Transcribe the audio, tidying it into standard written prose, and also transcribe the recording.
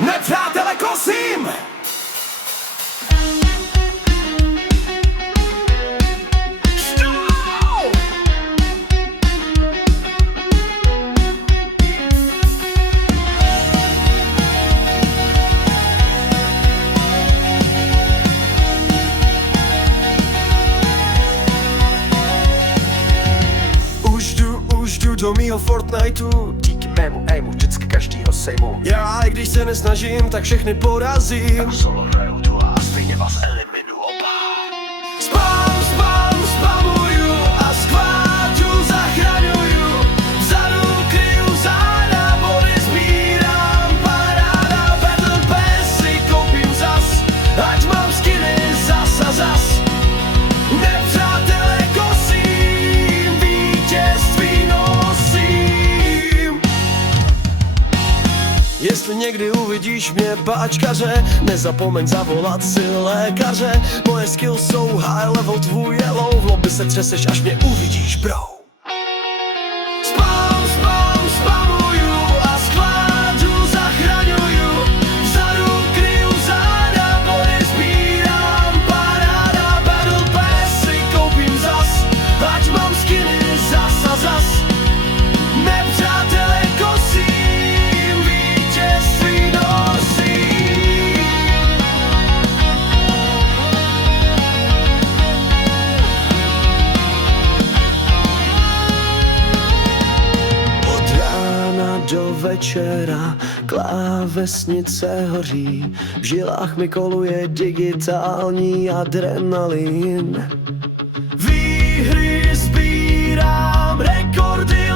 Nepřátele kosím! Už jdu do mýho Fortniteu, díky mému aimu vždycky každýho sejmu. Já, i když se nesnažím, tak všechny porazím. Solo hraju tu a stejně vás eliminu oba. Spamuju a skváču zachraňuju. Vzadu kryju záda, body sbírám. Paráda, Battle Pass si koupím zas, ať mám skiny zas a zas. Nepřátele kosím, vítězství nosím. Jestli někdy uvidíš mě páčkaře, nezapomeň zavolat si lékaře. Moje skills jsou high level, tvůj je low, v lobby se třeseš, až mě uvidíš, bro. Spamuju a skládu zachraňuju. Vzadu kryju záda, body sbírám. Paráda, Battle Pass si koupím zas, ať mám skiny zas a zas. Nepřátele kosím, vítězství nosím. Od rána do večera klávesnice hoří, v žilách mi koluje digitální adrenalin. Výhry sbírám, rekordy